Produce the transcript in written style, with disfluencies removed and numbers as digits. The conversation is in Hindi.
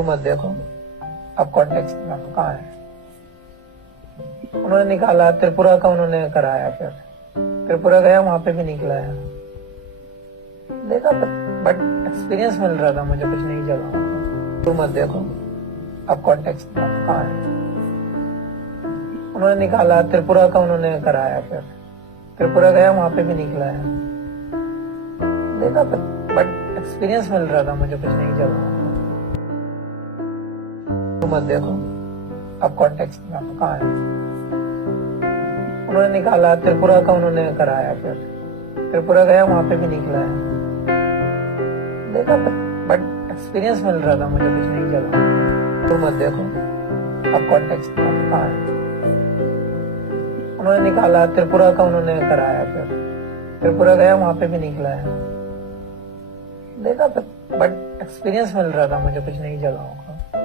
मत देखो, अब कॉन्टेक्स्ट में कहाँ है। उन्होंने निकाला त्रिपुरा का, उन्होंने कराया, फिर त्रिपुरा गया, वहां पे भी निकला है, देखा, बट एक्सपीरियंस मिल रहा था मुझे कुछ नई जगह। तो मत देखो, अब कॉन्टेक्स्ट में कहाँ है। उन्होंने निकाला त्रिपुरा का, उन्होंने कराया, फिर त्रिपुरा गया, वहां पे भी निकला है, देखा, बट एक्सपीरियंस मिल रहा था मुझे कुछ नई जगह। मत देखो, अब कॉन्टेक्स्ट में कहाँ है। उन्होंने निकाला त्रिपुरा का, उन्होंने कराया, फिर त्रिपुरा गया, वहां पे भी निकला है, देखा, बट एक्सपीरियंस मिल रहा था मुझे कुछ नई जगह। तो मत देखो, अब कॉन्टेक्स्ट में कहाँ है। उन्होंने निकाला त्रिपुरा का, उन्होंने कराया, फिर त्रिपुरा गया, वहां पे भी निकला है, देखा, बट एक्सपीरियंस मिल रहा था मुझे कुछ नई जगहों का।